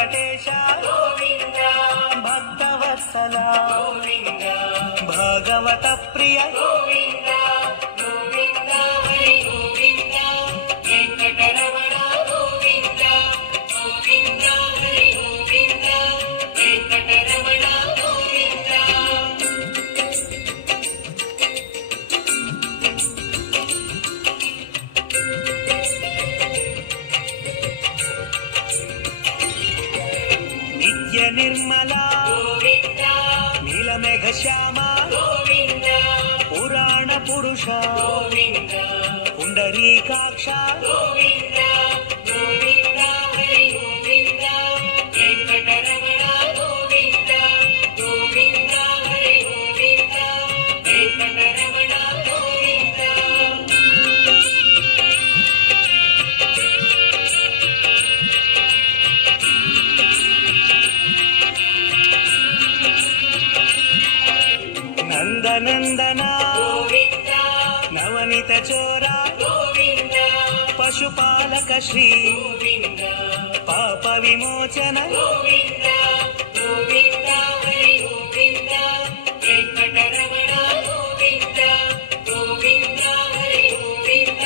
వెంకటేశ గోవింద, భక్తవత్సల గోవింద, భాగవత ప్రియ గోవింద గోవింద, హరి గోవింద, వెంకటరమణ గోవింద గోవింద, హరి గోవింద, వెంకటరమణ గోవింద. నిత్య నిర్మల గోవింద, నీలమేఘ శ్యామ గోవింద, పురాణ పురుష గోవింద, పుండరీకాక్ష గోవింద గోవింద, హరి గోవింద, వెంకటరమణ గోవింద గోవింద, హరి గోవింద, వెంకటరమణ గోవింద. నందనందన గోవింద, నవనిత చోర గోవింద, పశుపాలక శ్రీ గోవింద, పాప విమోచన గోవింద గోవింద, హరి గోవింద, వెంకటరమణ గోవింద గోవింద, హరి గోవింద,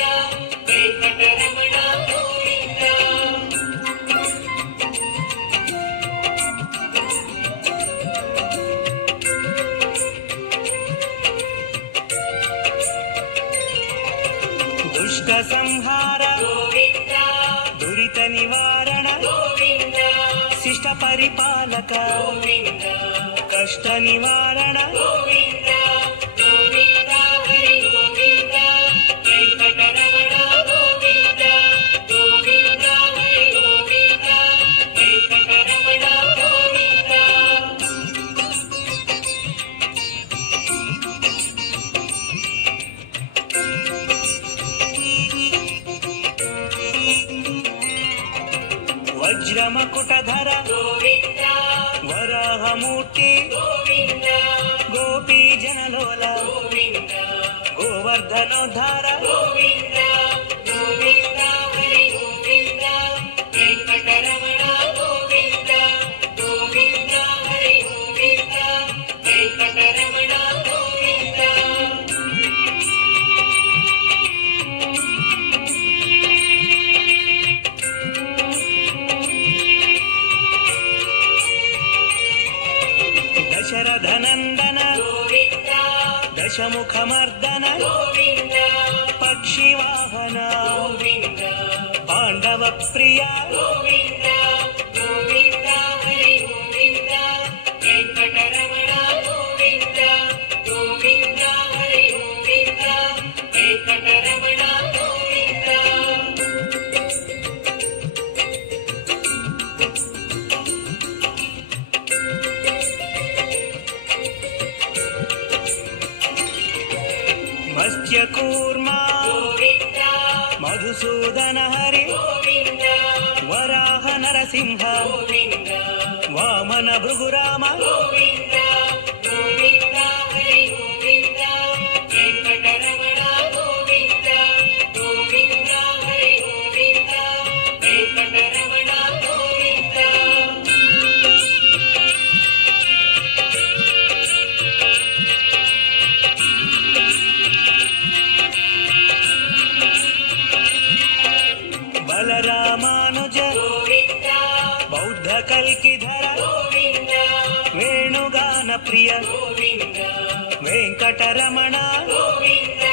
వెంకటరమణ గోవింద. దుష్ట సంహార గోవింద, దురిత నివారణ గోవింద, శిష్ట పరిపాలక గోవింద, కష్ట నివారణ గోవింద గోవింద, హరి గోవింద, వెంకటరమణ గోవింద గోవింద, హరి గోవింద, వెంకటరమణ గోవింద. వజ్రమకుటధర గోవింద, వరాహమూర్తి గోవింద, గోపీ జనలోల గోవింద, గోవర్ధనోద్ధార గోవింద గోవింద, హరి గోవింద, వెంకటరమణ గోవింద గోవింద, హరి గోవింద, వెంకటరమణ గోవింద. దశరథనందన గోవింద, దశముఖమర్దన గోవింద, పక్షివాహన గోవింద, పాండవ ప్రియ గోవింద గోవింద, హరి గోవింద, వెంకటరమణ గోవింద గోవింద, హరి గోవింద, వెంకటరమణ గోవింద. మత్స్యకూర్మ గోవింద, మధుసూదన హరి గోవింద, వరాహ నరసింహ గోవింద, వామన భృగురామ గోవింద గోవింద, హరి గోవింద, వెంకటరమణ గోవింద గోవింద, హరి గోవింద, వెంకటరమణ గోవింద. బలరామానుజ గోవింద, బౌద్ధ కల్కిధర గోవింద, వేణుగాన ప్రియ గోవింద, వెంకటరమణ గోవింద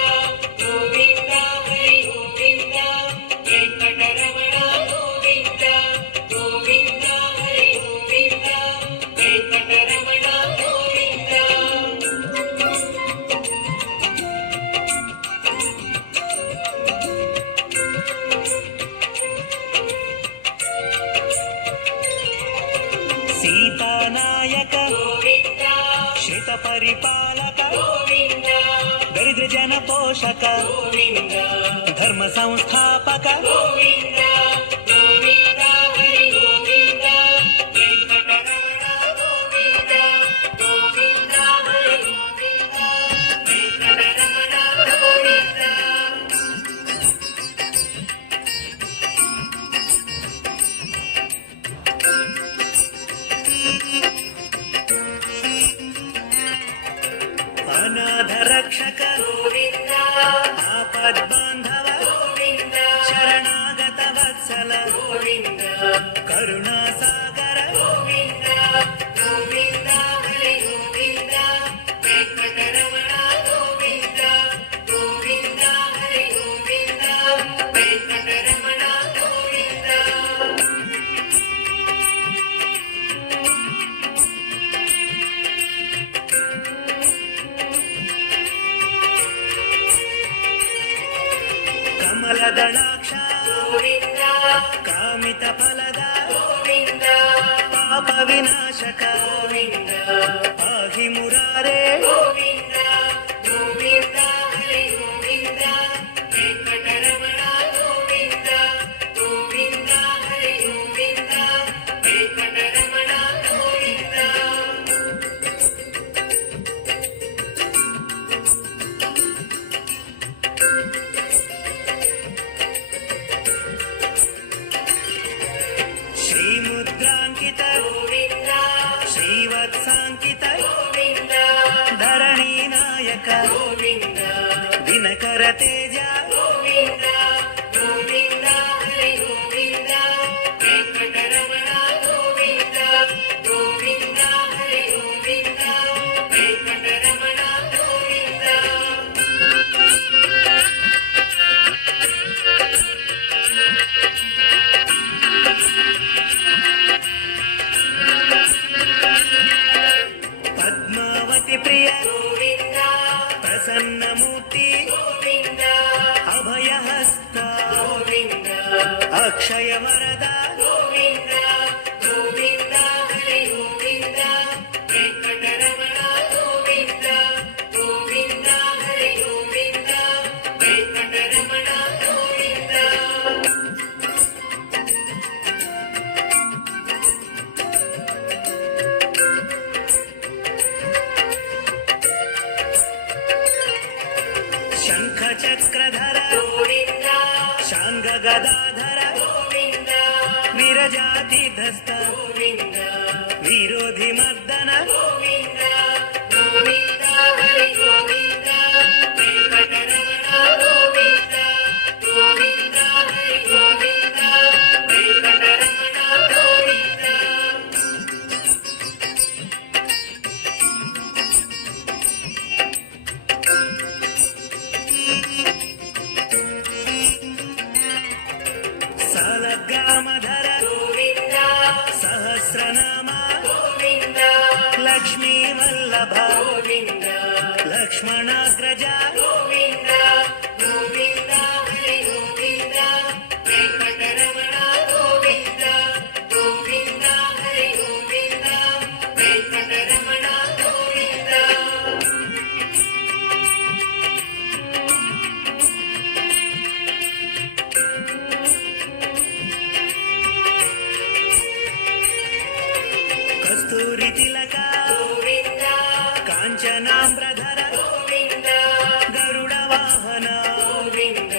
గోవింద, హరి గోవింద, వెంకటరమణ గోవింద గోవింద, హరి గోవింద, వెంకటరమణ గోవింద. సీతానాయక గోవింద, శ్రిత పరిపాలక గోవింద, దరిద్ర జన పోషక గోవింద, ధర్మ సంస్థాపక గోవింద గోవింద, హరి గోవింద, వెంకటరమణ గోవింద గోవింద, హరి గోవింద, వెంకటరమణ గోవింద. ಅನಾಥ ರಕ್ಷಕ ಗೋವಿಂದ, ಆಪದ್ಬಾಂಧವ ಗೋವಿಂದ, ಶರಣಾಗತ ವತ್ಸಲ ಗೋವಿಂದ, ಕರುಣಾ ಸಾಗರ ಗೋವಿಂದ, ಗೋವಿಂದ ಹರಿ ಗೋವಿಂದ, ವೆಂಕಟರಮಣ ಗೋವಿಂದ, ಗೋವಿಂದ ಹರಿ ಗೋವಿಂದ, ವೆಂಕಟರಮಣ ಗೋವಿಂದ. ಕಮಲದಳಾಕ್ಷ ಗೋವಿಂದ, ಕಾಮಿತ ಫಲದ ಗೋವಿಂದ, ಪಾಪ ವಿನಾಶಕ ಗೋವಿಂದ, ಪಾಹಿ ಮುರಾರೇ ಗೋವಿಂದ, ಗೋವಿಂದ ಹರಿ ಗೋವಿಂದ, ವೆಂಕಟರಮಣ ಗೋವಿಂದ, ಗೋವಿಂದ ಹರಿ ಗೋವಿಂದ, ವೆಂಕಟರಮಣ ಗೋವಿಂದ. ಶ್ರೀಮುದ್ರಾಂಕಿತ ಗೋವಿಂದ, ಶ್ರೀವತ್ಸಾಂಕಿತ ಗೋವಿಂದ, ಧರಣಿ ನಾಯಕ ಗೋವಿಂದ, ದಿನಕರ ತೇಜ ಗೋವಿಂದ, ಗೋವಿಂದ ಹರಿ ಗೋವಿಂದ, ವೆಂಕಟರಮಣ ಗೋವಿಂದ, ಗೋವಿಂದ ಹರಿ ಗೋವಿಂದ, ವೆಂಕಟರಮಣ ಗೋವಿಂದ. ಪದ್ಮಾವತಿ ಪ್ರಿಯ ಗೋವಿಂದ, ಪ್ರಸನ್ನ ಮೂರ್ತಿ ಗೋವಿಂದ, ಅಭಯ ಹಸ್ತ ಗೋವಿಂದ, ಅಕ್ಷಯ ವರದ ಗೋವಿಂದ, ಗೋವಿಂದ ಹರಿ ಗೋವಿಂದ, ವೆಂಕಟರಮಣ ಗೋವಿಂದ, ಗೋವಿಂದ ಹರಿ ಗೋವಿಂದ, ವೆಂಕಟರಮಣ ಗೋವಿಂದ. ಶಂಖ ಚಕ್ರಧರ ಗೋವಿಂದ, ಶಾಂಗ ಗದಾಧರ ಗೋವಿಂದ, ವಿರಜಾತಿಧಸ್ತ ಗೋವಿಂದ, ವಿರೋಧಿ ಮರ್ದನ ಗೋವಿಂದ, ಗೋವಿಂದ ಹರಿ ಗೋವಿಂದ, ವೆಂಕಟರಮಣ ಗೋವಿಂದ, ಗೋವಿಂದ ಹರಿ ಗೋವಿಂದ, ವೆಂಕಟರಮಣ ಗೋವಿಂದ. ಸಾಲಗ್ರಾಮಧರ ಗೋವಿಂದ, ಸಹಸ್ರನಾಮ ಗೋವಿಂದ, ಲಕ್ಷ್ಮೀ ವಲ್ಲಭ ಗೋವಿಂದ, ಲಕ್ಷ್ಮಣಾಗ್ರಜ ಗೋವಿಂದ, ಗೋವಿಂದ ಹರಿ ಗೋವಿಂದ, ವೆಂಕಟರಮಣ ಗೋವಿಂದ, ಗೋವಿಂದ ಹರಿ ಗೋವಿಂದ, ವೆಂಕಟರಮಣ ಗೋವಿಂದ. ಕಸ್ತೂರಿ ತಿಲಕ ಗೋವಿಂದ, ಕಾಂಚನಾಂಬ್ರಧರ ಗೋವಿಂದ, ಗರುಡ ವಾಹನ ಗೋವಿಂದ,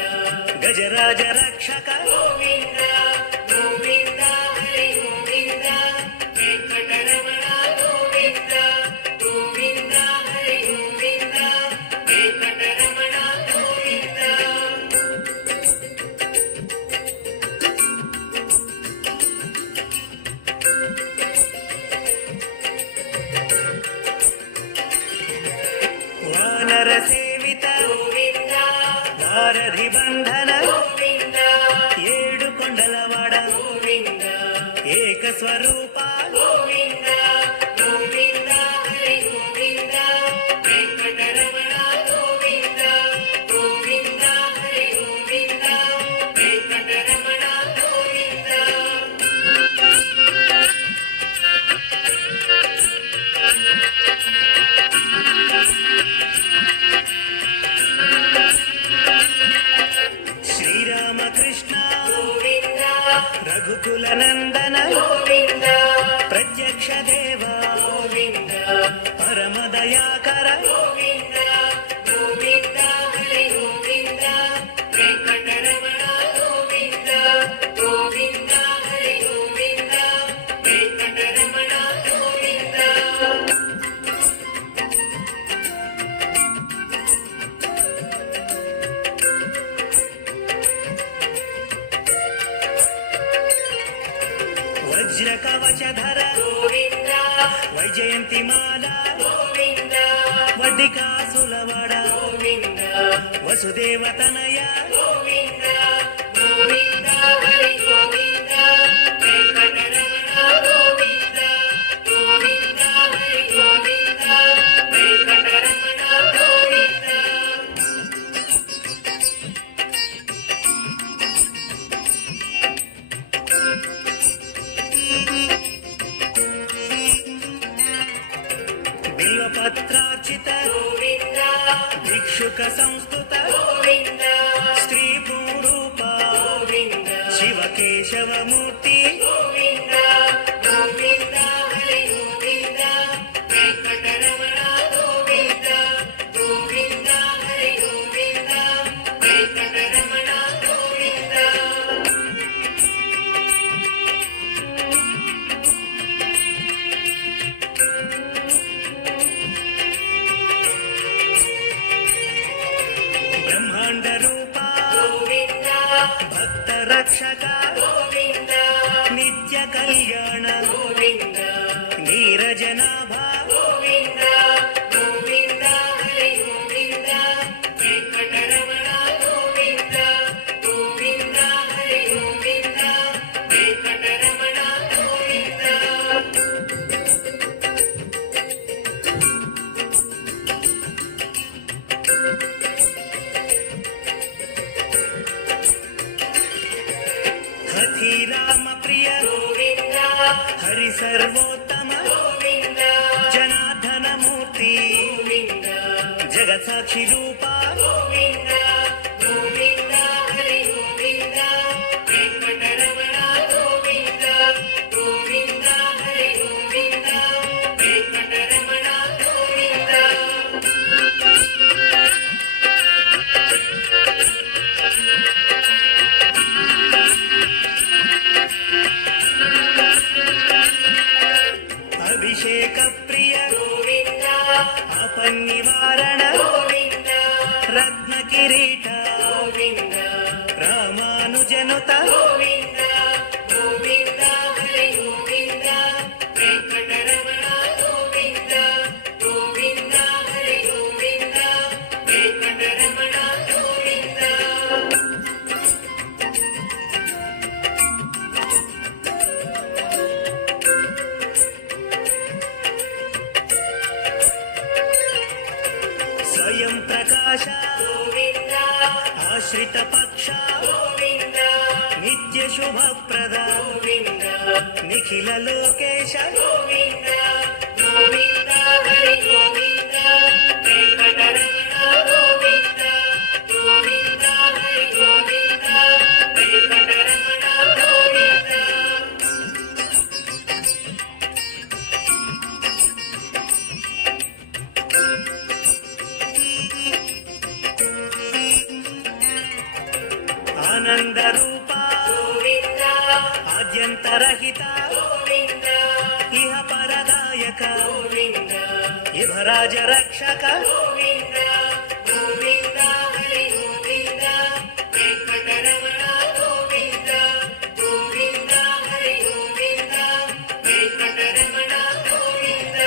ಗಜರಾಜ ರಕ್ಷಕ ಗೋವಿಂದ, ಗೋವಿಂದ ಹರಿ ಗೋವಿಂದ, ವೆಂಕಟರಮಣ ಗೋವಿಂದ, ಗೋವಿಂದ ಹರಿ ಗೋವಿಂದ, ವೆಂಕಟರಮಣ ಗೋವಿಂದ. ವಾನರ ಸೇವಿತ ಗೋವಿಂದ, ವಾರಧಿ ಬಂಧನ ಗೋವಿಂದ, ಏಳು ಕೊಂಡಲವಾಡ ಗೋವಿಂದ, ಏಕ ಸ್ವರೂಪ ಗೋವಿಂದ, ಗೋವಿಂದ ಹರಿ ಗೋವಿಂದ, ವೆಂಕಟರಮಣ ಗೋವಿಂದ, ಗೋವಿಂದ ಹರಿ ಗೋವಿಂದ, ವೆಂಕಟರಮಣ ಗೋವಿಂದ. ಶ್ರೀರಾಮಕೃಷ್ಣ ಗೋವಿಂದ, ರಘುಕುಲ ನಂದನ ಗೋವಿಂದ, ಪ್ರತ್ಯಕ್ಷ ದೇವ ಗೋವಿಂದ, ಪರಮ ದಯಾಕರ ಗೋವಿಂದ, ಗೋವಿಂದ ಹರಿ ಗೋವಿಂದ, ವೆಂಕಟರಮಣ ಗೋವಿಂದ, ಗೋವಿಂದ ಹರಿ ಗೋವಿಂದ, ವೆಂಕಟರಮಣ ಗೋವಿಂದ. కవచధర గోవింద వైజయంతిమాల గోవింద వడ్డికాసులవడ గోవింద వసుదేవతనయ గోవింద గోవింద హరి గోవింద వెంకటరమణ గోవింద గోవింద హరి గోవింద వెంకటరమణ గోవింద. బిల్వపత్రార్చిత గోవింద భిక్షుక సంస్థుత గోవింద స్త్రీ భూరూప గోవింద శివకేశవమూర్తి గోవింద గోవింద హరి గోవింద వెంకటరమణ గోవింద గోవింద హరి గోవింద వెంకటరమణ గోవింద. బ్రహ్మాండ రూప గోవింద భక్త రక్షక గోవింద నిత్య కళ్యాణ గోవింద నీరజనాభ గోవింద గోవింద హరి గోవింద వెంకటరమణ గోవింద గోవింద హరి గోవింద వెంకటరమణ గోవింద. హరి రామ ప్రియ గోవింద హరి సర్వోత్తమ గోవింద జనార్దన మూర్తి గోవింద జగత్సాక్షి రూప గోవింద గోవింద హరి గోవింద వెంకటరమణ గోవింద గోవింద హరి గోవింద వెంకటరమణ గోవింద. అభిషేక ప్రియ గోవింద అపన్నివారణ గోవింద రత్న కిరీట గోవింద రామానుజనుత గోవింద గోవింద హరి గోవింద వెంకటరమణ గోవింద గోవింద హరి గోవింద వెంకటరమణ గోవింద. స్వయం ప్రకాశ గోవింద ఆశ్రిత పక్ష గోవింద నిత్య శుభప్రద గోవింద నిఖిల లోకేశ గోవింద గోవింద హరి గోవింద వెంకటరమణ గోవింద గోవింద హరి గోవింద వెంకటరమణ గోవింద. ఆనంద రూప గోవింద ఆద్యంతరహిత గోవింద ఇహ పరదాయక గోవింద ఇహరాజ రక్షక గోవింద గోవింద హరి గోవింద వెంకటరమణ గోవింద గోవింద హరి గోవింద వెంకటరమణ గోవింద.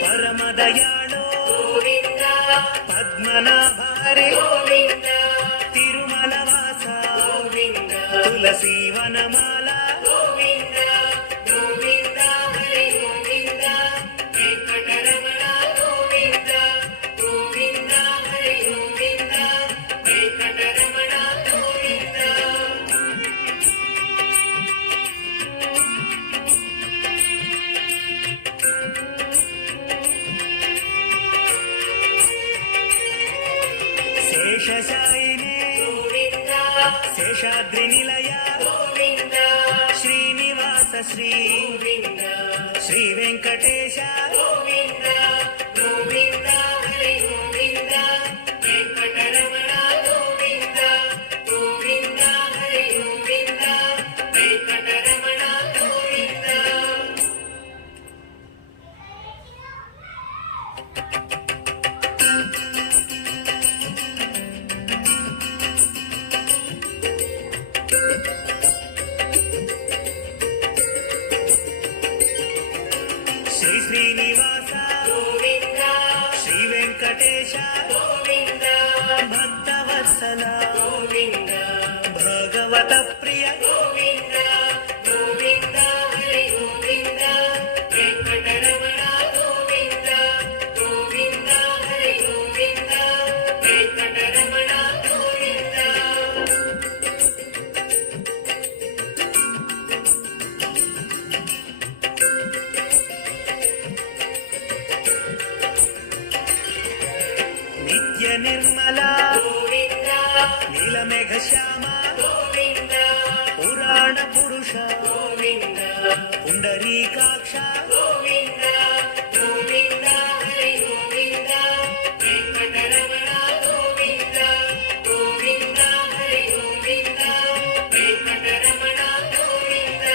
పరమదయాళో గోవింద పద్మనాభ హరి గోవింద తిరుమల వాస గోవింద తులసి వనమాల గోవింద గోవింద హరి గోవింద వెంకటరమణ గోవింద గోవింద హరి గోవింద వెంకటరమణ గోవింద. శేషశాయినే గోవింద శేషాద్రి నిలయ గోవింద శ్రీనివాస శ్రీ గోవింద శ్రీ వెంకటేశ గోవింద గోవింద హరి గోవింద వెంకటరమణ గోవింద గోవింద హరి గోవింద వెంకటరమణ గోవింద. శ్రీ శ్రీనివాస గోవింద, శ్రీ వెంకటేశ గోవింద, భక్తవత్సల గోవింద, భగవత ప్రియ గోవింద, గోవింద హరి గోవింద, వెంకటరమణ గోవింద, గోవింద హరి గోవింద, వెంకటరమణ గోవింద. నిత్య నిర్మల గోవింద, నీలమేఘ శ్యామ గోవింద, పురాణ పురుష గోవింద, పుండరీకాక్ష గోవింద, గోవింద హరి గోవింద, వెంకటరమణ గోవింద, గోవింద హరి గోవింద, వెంకటరమణ గోవింద.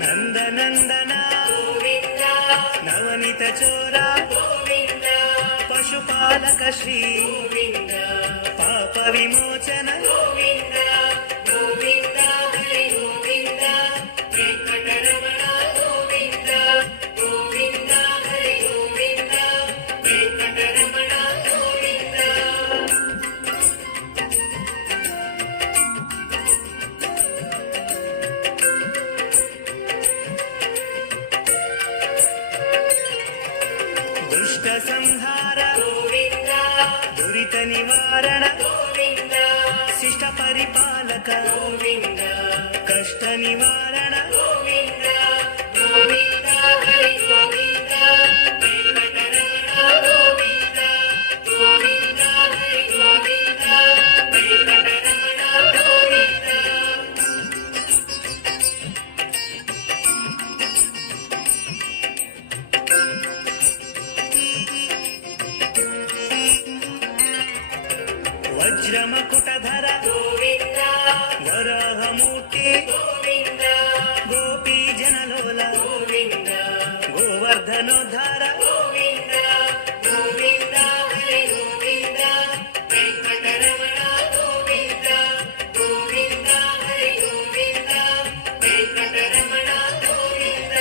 నందనందన గోవింద, నవనిత చోర గోవింద, పశుపాలక శ్రీ గోవింద, పాప విమోచన గోవింద, గోవింద హరి గోవింద, వెంకటరమణ గోవింద, గోవింద హరి గోవింద, వెంకటరమణ గోవింద. దుష్ట సంహార గోవింద, దురిత నివారణ గోవింద, శిష్ట పరిపాలక గోవింద, కష్ట నివారణ గోవింద, గోవింద హరి గోవింద, వెంకటరమణ గోవింద, గోవింద హరి గోవింద, వెంకటరమణ గోవింద. వజ్రమకుటధర గోవింద, వరాహమూర్తి గోవింద, గోపీ జనలోల గోవింద, గోవర్ధనోద్ధార గోవింద, గోవింద హరి గోవింద, వెంకటరమణ గోవింద, గోవింద హరి గోవింద, వెంకటరమణ గోవింద.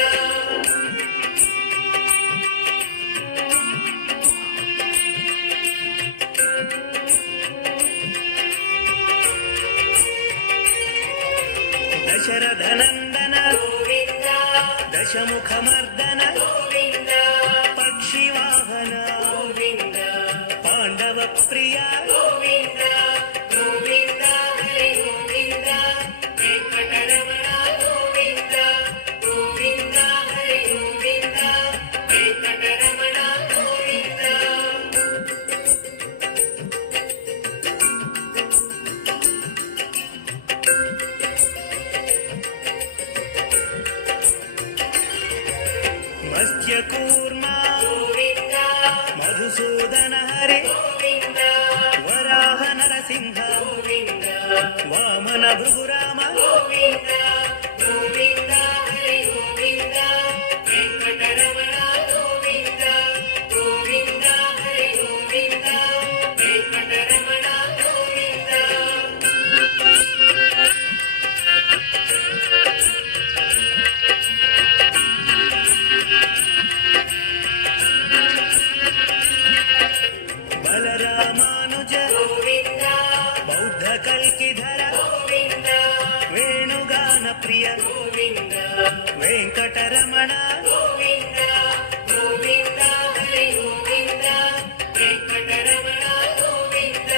దశరథనందన గోవింద, దశముఖమర్దన గోవింద, పక్షివాహన గోవింద, పాండవ ప్రియ గోవింద, గోవింద హరి గోవింద, వెంకటరమణ గోవింద, గోవింద హరి గోవింద, వెంకటరమణ గోవింద. మత్స్యకూర్మ గోవింద, మధుసూదన హరి గోవింద, వరాహ నరసింహ గోవింద, వామన భృగురామ గోవింద, గోవింద హరి గోవింద, వెంకటరమణ గోవింద, గోవింద హరి గోవింద, వెంకటరమణ గోవింద. బలరామానుజ గోవింద, బౌద్ధ కల్కిధర గోవింద, వేణుగాన ప్రియ గోవింద, వెంకటరమణ గోవింద, గోవింద హరి గోవింద, వెంకటరమణ గోవింద,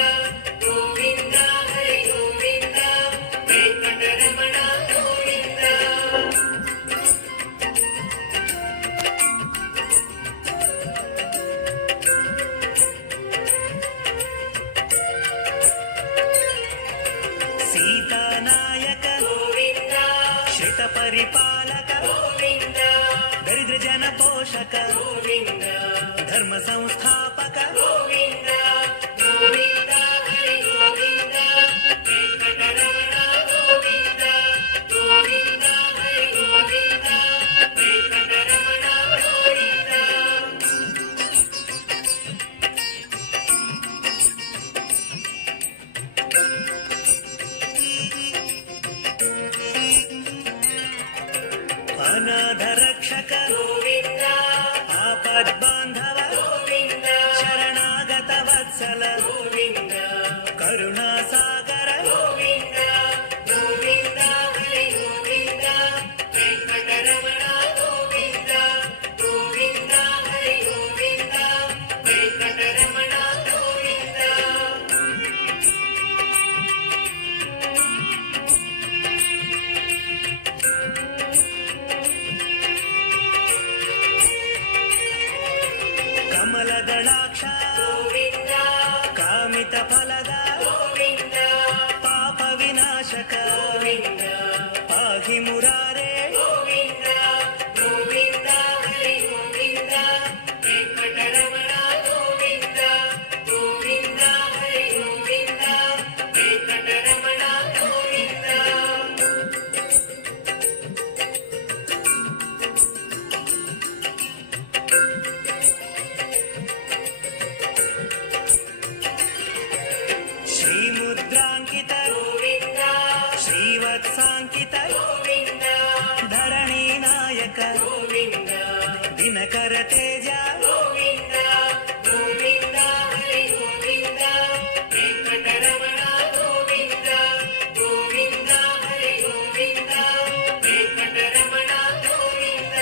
గోవింద హరి గోవింద, వెంకటరమణ గోవింద. సీతానాయక గోవింద, శ్రిత పరిపాలక గోవింద, దరిద్ర జన పోషక గోవింద, ధర్మ సంస్థాపక గోవింద, గోవింద హరి ಅನಾಥ ರಕ್ಷಕ ಗೋವಿಂದ, ಆಪದ್ಬಾಂಧವ ಗೋವಿಂದ, ಶರಣಾಗತ ವತ್ಸಲ ಗೋವಿಂದ, ಕರುಣಾ ಸಾಗರ ಗೋವಿಂದ, ಗೋವಿಂದ ಹರಿ ಗೋವಿಂದ, ವೆಂಕಟರಮಣ ಗೋವಿಂದ, ಗೋವಿಂದ ಹರಿ ಗೋವಿಂದ, ವೆಂಕಟರಮಣ ಗೋವಿಂದ. ಕಮಲದಳಾಕ್ಷ ಗೋವಿಂದ, ಕಾಮಿತ ಫಲದ ಗೋವಿಂದ, ಪಾಪ ವಿನಾಶಕ ಗೋವಿಂದ, ಪಾಹಿ ಮುರಾರೇ ಗೋವಿಂದ, ಗೋವಿಂದ ಹರಿ ಗೋವಿಂದ, ವೆಂಕಟರಮಣ ಗೋವಿಂದ, ಗೋವಿಂದ ಹರಿ ಗೋವಿಂದ, ವೆಂಕಟರಮಣ ಗೋವಿಂದ. ಶ್ರೀಮುದ್ರಾಂಕಿತ ಗೋವಿಂದ, ಶ್ರೀವತ್ಸಾಂಕಿತ ಗೋವಿಂದ, ಧರಣಿ ನಾಯಕ ಗೋವಿಂದ, ದಿನಕರ ತೇಜ ಗೋವಿಂದ, ಗೋವಿಂದ ಹರಿ ಗೋವಿಂದ, ವೆಂಕಟರಮಣ ಗೋವಿಂದ, ಗೋವಿಂದ ಹರಿ ಗೋವಿಂದ, ವೆಂಕಟರಮಣ ಗೋವಿಂದ.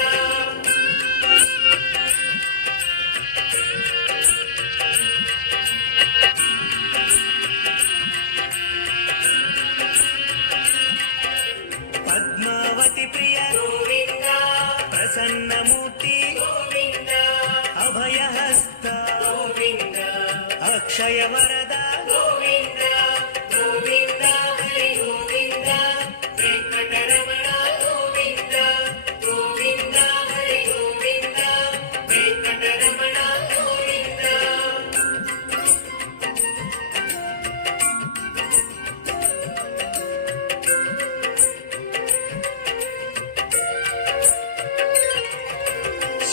ಪದ್ಮಾವತಿ ಪ್ರಿಯ ಗೋವಿಂದ, ಪ್ರಸನ್ನ ಮೂರ್ತಿ ಗೋವಿಂದ, ಅಭಯ ಹಸ್ತ ಗೋವಿಂದ, ಅಕ್ಷಯ ವರದ ಗೋವಿಂದ, ಗೋವಿಂದ ಹರಿ ಗೋವಿಂದ, ವೆಂಕಟರಮಣ ಗೋವಿಂದ, ಗೋವಿಂದ ಹರಿ ಗೋವಿಂದ, ವೆಂಕಟರಮಣ ಗೋವಿಂದ.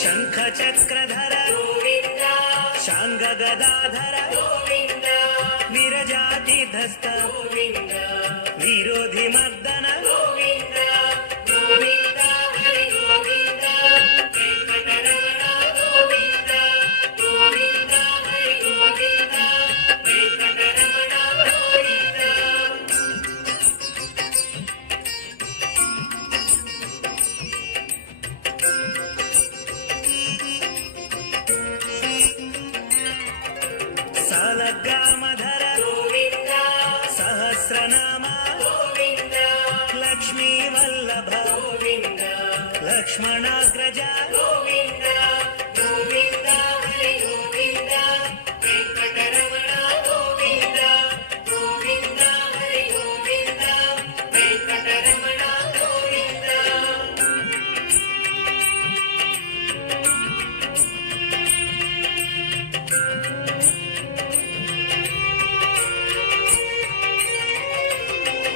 ಶಂಖ ಚಕ್ರಧರ ಗೋವಿಂದ, ಶಾಂಗ ಗದಾಧರ ಗೋವಿಂದ, ವಿರಜಾತಿಧಸ್ತ ಗೋವಿಂದ, ವಿರೋಧಿ ಮರ್ದನ ಗೋವಿಂದ, ಗೋವಿಂದ ಹರಿ ಗೋವಿಂದ, ವೆಂಕಟರಮಣ ಗೋವಿಂದ, ಗೋವಿಂದ ಹರಿ ಗೋವಿಂದ, ವೆಂಕಟರಮಣ ಗೋವಿಂದ. ಸಾಲಗ್ರಾಮಧರ ಗೋವಿಂದ, ಸಹಸ್ರನಾಮ ಗೋವಿಂದ, ಲಕ್ಷ್ಮೀ ವಲ್ಲಭ ಗೋವಿಂದ, ಲಕ್ಷ್ಮಣಾಗ್ರಜ ಗೋವಿಂದ, ಗೋವಿಂದ ಹರಿ ಗೋವಿಂದ, ವೆಂಕಟರಮಣ ಗೋವಿಂದ, ಗೋವಿಂದ ಹರಿ ಗೋವಿಂದ, ವೆಂಕಟರಮಣ ಗೋವಿಂದ.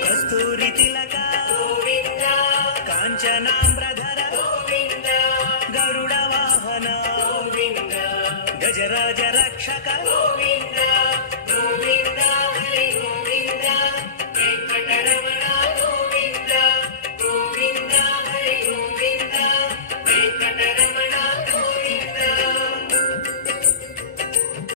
ಕಸ್ತೂರಿ ತಿಲಕ ಗೋವಿಂದ, ಕಾಂಚನಾಮ್ರಧರ ಗೋವಿಂದ, ಗರುಡ ವಾಹನ ಗೋವಿಂದ, ಗಜರಾಜ ರಕ್ಷಕ ಗೋವಿಂದ.